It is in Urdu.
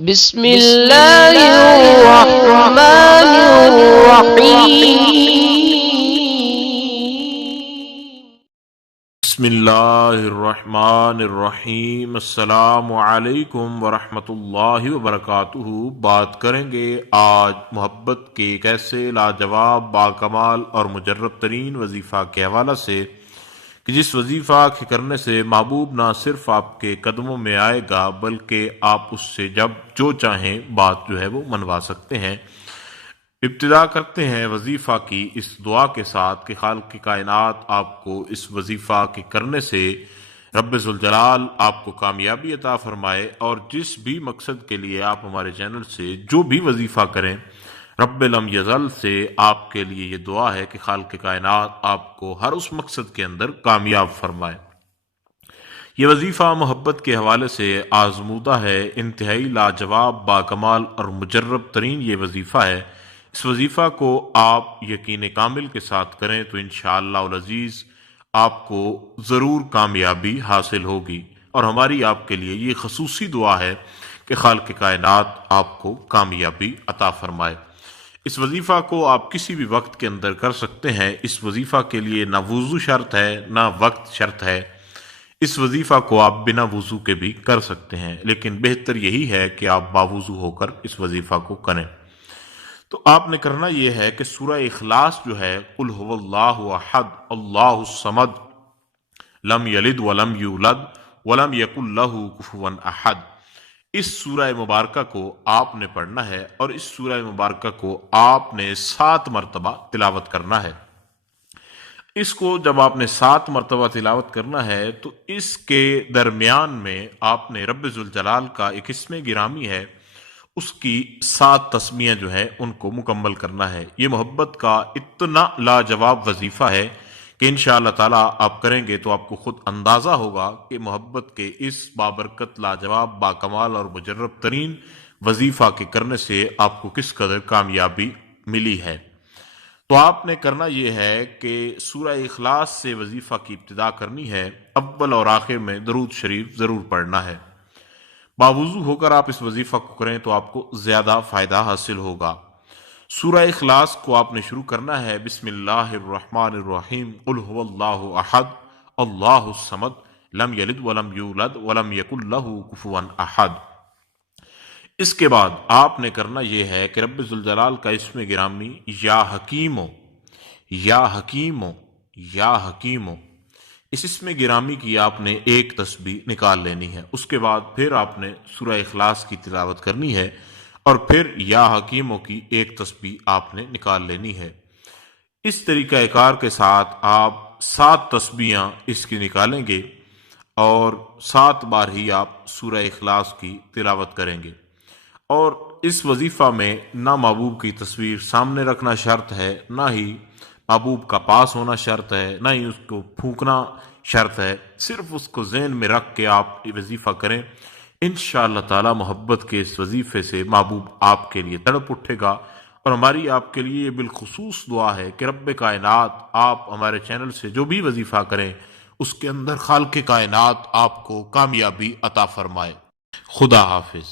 بسم اللہ الرحمن الرحیم۔ بسم اللہ الرحمن الرحیم۔ السلام علیکم ورحمۃ اللہ وبرکاتہ۔ بات کریں گے آج محبت کے ایک ایسے لاجواب، باکمال اور مجرب ترین وظیفہ کے حوالے سے کہ جس وظیفہ کے کرنے سے محبوب نہ صرف آپ کے قدموں میں آئے گا بلکہ آپ اس سے جب جو چاہیں بات جو ہے وہ منوا سکتے ہیں۔ ابتدا کرتے ہیں وظیفہ کی اس دعا کے ساتھ کہ خالق کائنات آپ کو اس وظیفہ کے کرنے سے رب ذوالجلال آپ کو کامیابی عطا فرمائے، اور جس بھی مقصد کے لیے آپ ہمارے چینل سے جو بھی وظیفہ کریں، رب لم یزل سے آپ کے لیے یہ دعا ہے کہ خالق کائنات آپ کو ہر اس مقصد کے اندر کامیاب فرمائے۔ یہ وظیفہ محبت کے حوالے سے آزمودہ ہے، انتہائی لاجواب، باکمال اور مجرب ترین یہ وظیفہ ہے۔ اس وظیفہ کو آپ یقین کامل کے ساتھ کریں تو انشاءاللہ العزیز آپ کو ضرور کامیابی حاصل ہوگی، اور ہماری آپ کے لیے یہ خصوصی دعا ہے کہ خالق کائنات آپ کو کامیابی عطا فرمائے۔ اس وظیفہ کو آپ کسی بھی وقت کے اندر کر سکتے ہیں۔ اس وظیفہ کے لیے نہ وضو شرط ہے نہ وقت شرط ہے۔ اس وظیفہ کو آپ بنا وضو کے بھی کر سکتے ہیں، لیکن بہتر یہی ہے کہ آپ باوضو ہو کر اس وظیفہ کو کریں۔ تو آپ نے کرنا یہ ہے کہ سورہ اخلاص جو ہے، قل هو اللہ احد اللہ الصمد لم یلد ولم یولد ولم یکن لہ کفوا احد، اس سورہ مبارکہ کو آپ نے پڑھنا ہے، اور اس سورہ مبارکہ کو آپ نے 7 مرتبہ تلاوت کرنا ہے۔ اس کو جب آپ نے 7 مرتبہ تلاوت کرنا ہے تو اس کے درمیان میں آپ نے رب ذوالجلال کا ایک اسم گرامی ہے، اس کی 7 تسمیہ جو ہے ان کو مکمل کرنا ہے۔ یہ محبت کا اتنا لاجواب وظیفہ ہے کہ انشاءاللہ تعالیٰ آپ کریں گے تو آپ کو خود اندازہ ہوگا کہ محبت کے اس بابرکت، لاجواب، باکمال اور مجرب ترین وظیفہ کے کرنے سے آپ کو کس قدر کامیابی ملی ہے۔ تو آپ نے کرنا یہ ہے کہ سورہ اخلاص سے وظیفہ کی ابتدا کرنی ہے، اول اور آخر میں درود شریف ضرور پڑھنا ہے۔ باوضو ہو کر آپ اس وظیفہ کو کریں تو آپ کو زیادہ فائدہ حاصل ہوگا۔ سورہ اخلاص کو آپ نے شروع کرنا ہے بسم اللہ الرحمن الرحیم، قل هو اللہ احد اللہ الصمد لم یلد ولم یولد ولم یکن لہ کفوا احد۔ اس کے بعد آپ نے کرنا یہ ہے کہ رب ذوالجلال کا اسم گرامی یا حکیمو، یا حکیمو، یا حکیمو، اس اسم گرامی کی آپ نے ایک تسبیح نکال لینی ہے۔ اس کے بعد پھر آپ نے سورہ اخلاص کی تلاوت کرنی ہے، اور پھر یا حکیمو کی ایک تسبیح آپ نے نکال لینی ہے۔ اس طریقہ کار کے ساتھ آپ 7 تسبیحاں اس کی نکالیں گے، اور 7 بار ہی آپ سورہ اخلاص کی تلاوت کریں گے۔ اور اس وظیفہ میں نہ محبوب کی تصویر سامنے رکھنا شرط ہے، نہ ہی محبوب کا پاس ہونا شرط ہے، نہ ہی اس کو پھونکنا شرط ہے، صرف اس کو ذہن میں رکھ کے آپ یہ وظیفہ کریں۔ انشاءاللہ تعالی محبت کے اس وظیفے سے محبوب آپ کے لیے تڑپ اٹھے گا، اور ہماری آپ کے لیے یہ بالخصوص دعا ہے کہ رب کائنات آپ ہمارے چینل سے جو بھی وظیفہ کریں اس کے اندر خالق کائنات آپ کو کامیابی عطا فرمائے۔ خدا حافظ۔